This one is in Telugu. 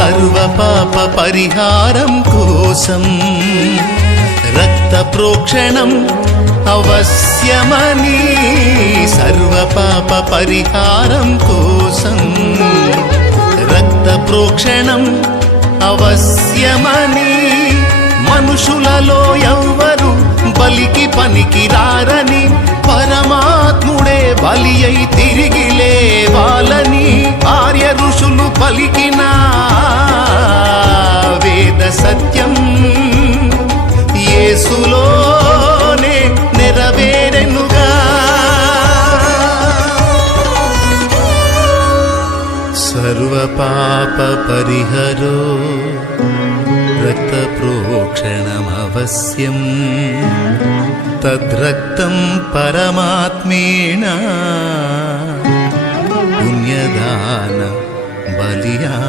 సర్వ పాప పరిహారం కోసం రక్త ప్రోక్షణం అవశ్యమని, సర్వ పాప పరిహారం కోసం రక్త ప్రోక్షణం అవశ్యమని, మనుషులలో ఎవ్వరు బలికి పనికి రారని, పరమాత్ముడే బలి అయి తిరిగి లేవాలని ఆర్య ఋషులు పలికిన వేద సత్యం యేసులోనే నెరవేరెనుగా. సర్వ పాప పరిహరో రక్త ప్రోక్షణమవశ్యం, తద్రక్తం పరమాత్మేణ పుణ్యదాన బలియా.